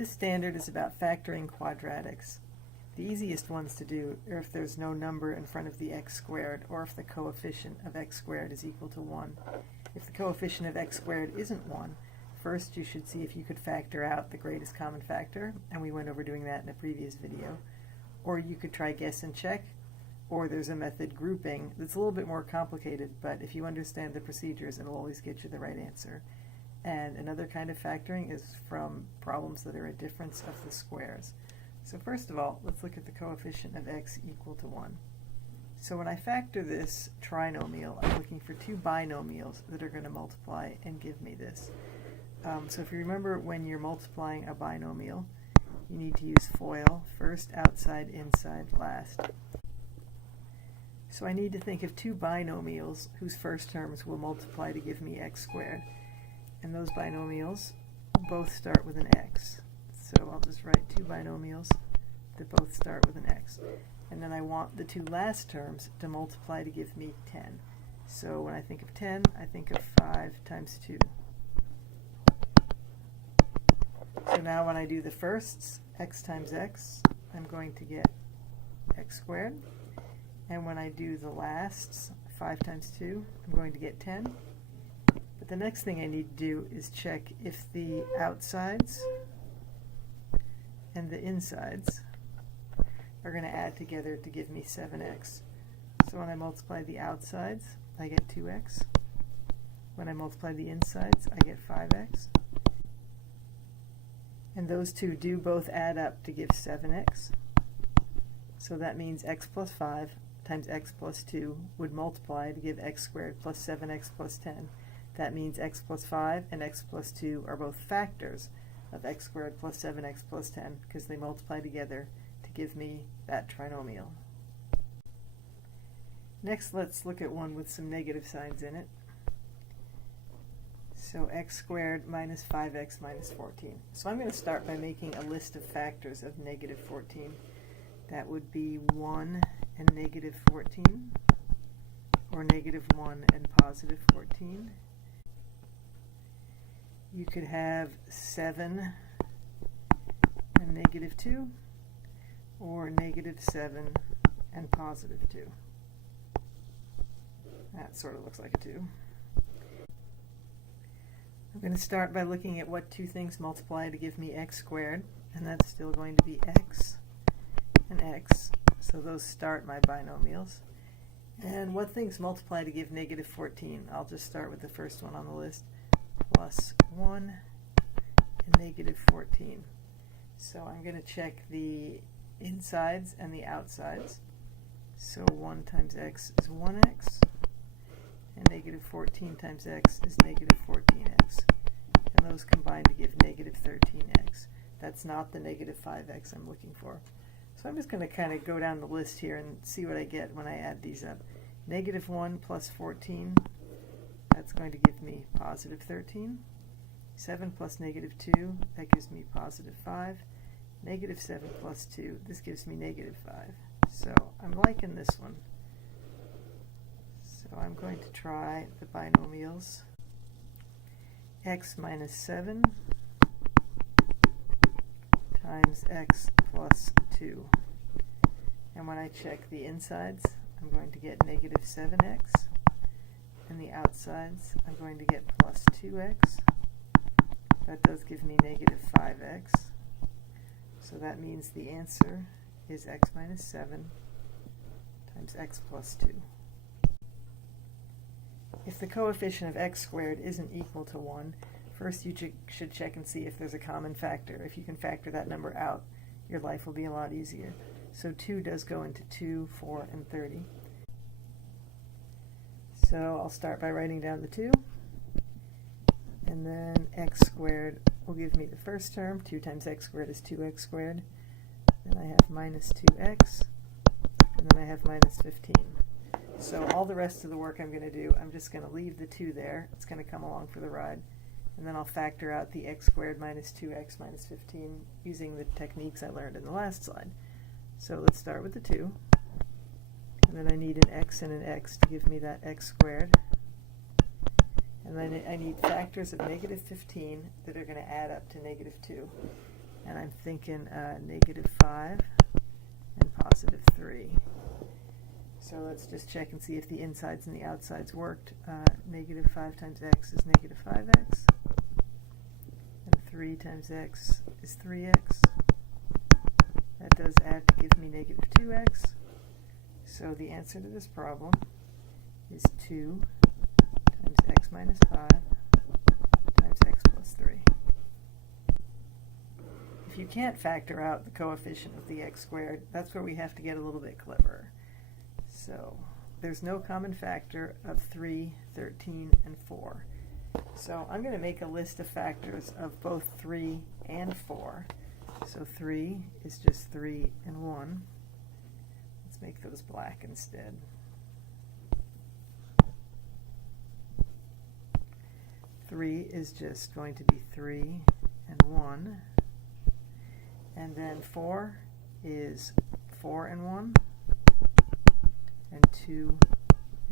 This standard is about factoring quadratics. The easiest ones to do are if there's no number in front of the x squared, or if the coefficient of x squared is equal to 1. If the coefficient of x squared isn't 1, first you should see if you could factor out the greatest common factor, and we went over doing that in a previous video. Or you could try guess and check, or there's a method grouping that's a little bit more complicated, but if you understand the procedures, it'll always get you the right answer. And another kind of factoring is from problems that are a difference of the squares. So first of all, let's look at the coefficient of x equal to 1. So when I factor this trinomial, I'm looking for two binomials that are going to multiply and give me this. So if you remember, when you're multiplying a binomial, you need to use FOIL, first, outside, inside, last. So I need to think of two binomials whose first terms will multiply to give me x squared. And those binomials both start with an x. So I'll just write two binomials that both start with an x. And then I want the two last terms to multiply to give me 10. So when I think of 10, I think of 5 times 2. So now when I do the firsts, x times x, I'm going to get x squared. And when I do the lasts, 5 times 2, I'm going to get 10. But the next thing I need to do is check if the outsides and the insides are going to add together to give me 7x. So when I multiply the outsides, I get 2x. When I multiply the insides, I get 5x. And those two do both add up to give 7x. So that means x plus 5 times x plus 2 would multiply to give x squared plus 7x plus 10. That means x plus 5 and x plus 2 are both factors of x squared plus 7x plus 10 because they multiply together to give me that trinomial. Next, let's look at one with some negative signs in it. So x squared minus 5x minus 14. So I'm going to start by making a list of factors of negative 14. That would be 1 and negative 14, or negative 1 and positive 14. You could have 7 and negative 2, or negative 7 and positive 2. That sort of looks like a 2. I'm going to start by looking at what two things multiply to give me x squared, and that's still going to be x and x. So those start my binomials. And what things multiply to give negative 14? I'll just start with the first one on the list. Plus 1 and negative 14. So I'm going to check the insides and the outsides. So 1 times x is 1x, and negative 14 times x is negative 14x. And those combine to give negative 13x. That's not the negative 5x I'm looking for. So I'm just going to kind of go down the list here and see what I get when I add these up. Negative 1 plus 14, that's going to give me positive 13. 7 plus negative 2, that gives me positive 5. Negative 7 plus 2, this gives me negative 5. So I'm liking this one. So I'm going to try the binomials. X minus 7 times x plus 2. And when I check the insides, I'm going to get negative 7x. And the outsides, I'm going to get plus 2x. That does give me negative 5x. So that means the answer is x minus 7 times x plus 2. If the coefficient of x squared isn't equal to 1, first you should check and see if there's a common factor. If you can factor that number out, your life will be a lot easier. So 2 does go into 2, 4, and 30. So I'll start by writing down the 2. And then x squared will give me the first term. 2 times x squared is 2x squared. Then I have minus 2x. And then I have minus 15. So all the rest of the work I'm going to do, I'm just going to leave the 2 there. It's going to come along for the ride. And then I'll factor out the x squared minus 2x minus 15 using the techniques I learned in the last slide. So let's start with the 2. And then I need an x and an x to give me that x squared. And then I need factors of negative 15 that are going to add up to negative 2. and I'm thinking negative 5 and positive 3. So let's just check and see if the insides and the outsides worked. Negative 5 times x is negative 5x, and 3 times x is 3x. That does add to give me negative 2x. So the answer to this problem is 2 times x minus 5 times x plus 3. If you can't factor out the coefficient of the x squared, that's where we have to get a little bit cleverer. So there's no common factor of 3, 13, and 4. So I'm going to make a list of factors of both 3 and 4. So 3 is just 3 and 1. Let's make those black instead. 3 is just going to be 3 and 1. And then 4 is 4 and 1. And 2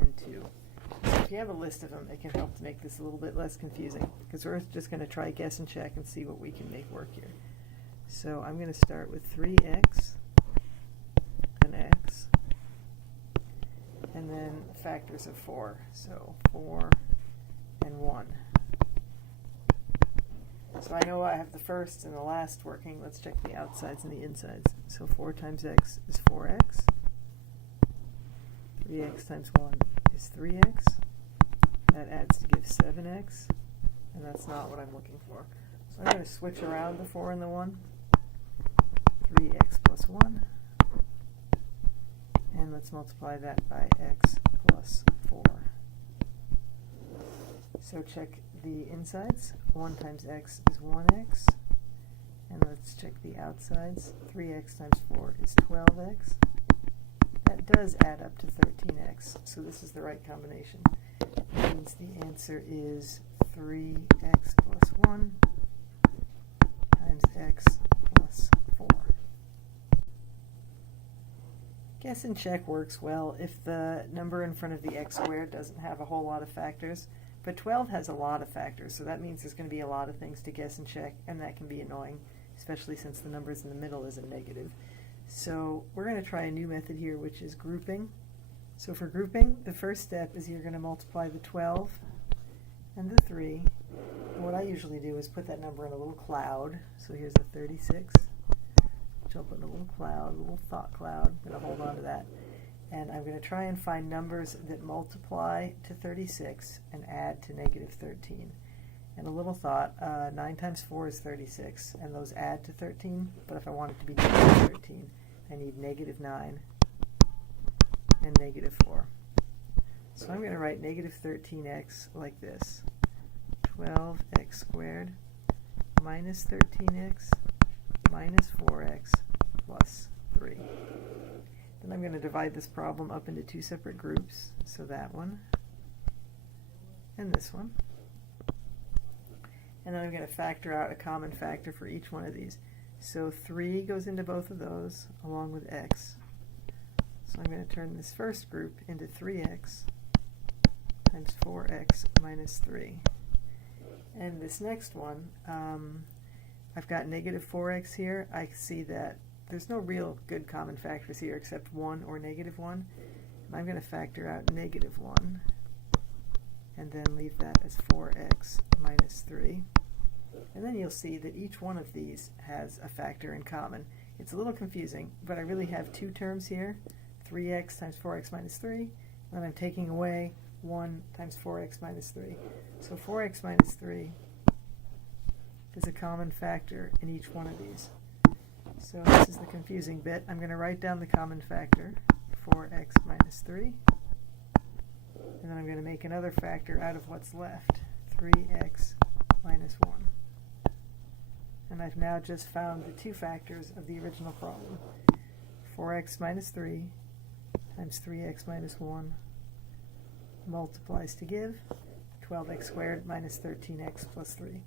and 2. So if you have a list of them, it can help to make this a little bit less confusing, because we're just going to try guess and check and see what we can make work here. So I'm going to start with 3x and x, and then factors of 4. So 4 and 1. So I know I have the first and the last working. Let's check the outsides and the insides. So 4 times x is 4x. 3x times 1 is 3x. That adds to give 7x, and that's not what I'm looking for. So I'm going to switch around the 4 and the 1. 3x plus 1. And let's multiply that by x plus 4. So check the insides. 1 times x is 1x. And let's check the outsides. 3x times 4 is 12x. That does add up to 13x, so this is the right combination. That means the answer is 3x plus 1 times x plus 4. Guess and check works well if the number in front of the x squared doesn't have a whole lot of factors, but 12 has a lot of factors, so that means there's going to be a lot of things to guess and check, and that can be annoying, especially since the numbers in the middle is a negative. So we're going to try a new method here, which is grouping. So for grouping, the first step is you're going to multiply the 12 and the 3. And what I usually do is put that number in a little cloud. So here's a 36, which I'll put in a little cloud, a little thought cloud. I'm going to hold on to that. And I'm going to try and find numbers that multiply to 36 and add to negative 13. And a little thought, 9 times 4 is 36, and those add to 13, but if I want it to be negative 13, I need negative 9 and negative 4. So I'm going to write negative 13x like this. 12x squared minus 13x minus 4x plus 3. Then I'm going to divide this problem up into two separate groups, so that one and this one. And then I'm going to factor out a common factor for each one of these. So 3 goes into both of those, along with x. So I'm going to turn this first group into 3x times 4x minus 3. And this next one, I've got negative 4x here. I see that there's no real good common factors here except 1 or negative 1. And I'm going to factor out negative 1 and then leave that as 4x minus 3. And then you'll see that each one of these has a factor in common. It's a little confusing, but I really have two terms here, 3x times 4x minus 3, and I'm taking away 1 times 4x minus 3. So 4x minus 3 is a common factor in each one of these. So this is the confusing bit. I'm going to write down the common factor, 4x minus 3. And then I'm going to make another factor out of what's left, 3x minus 1. And I've now just found the two factors of the original problem. 4x minus 3 times 3x minus 1 multiplies to give 12x squared minus 13x plus 3.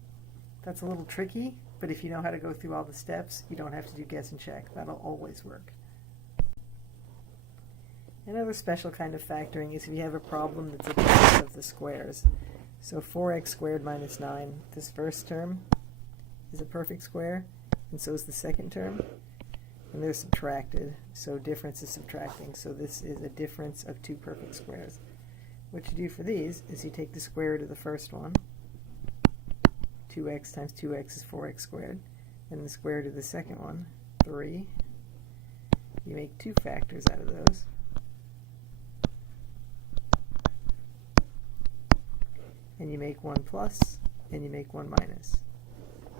That's a little tricky, but if you know how to go through all the steps, you don't have to do guess and check. That'll always work. Another special kind of factoring is if you have a problem that's a product of the squares. So 4x squared minus 9, this first term is a perfect square, and so is the second term, and they're subtracted, so difference is subtracting, so this is a difference of two perfect squares. What you do for these is you take the square root of the first one, 2x times 2x is 4x squared, and the square root of the second one, 3. You make two factors out of those. And you make one plus, and you make one minus.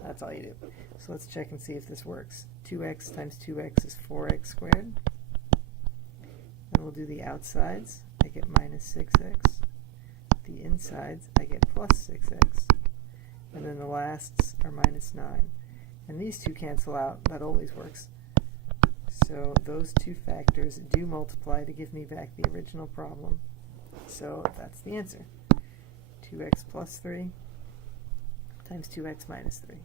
That's all you do. So let's check and see if this works. 2x times 2x is 4x squared. And we'll do the outsides. I get minus 6x. The insides, I get plus 6x. And then the lasts are minus 9. And these two cancel out. That always works. So those two factors do multiply to give me back the original problem. So that's the answer. 2x plus 3 times 2x minus 3.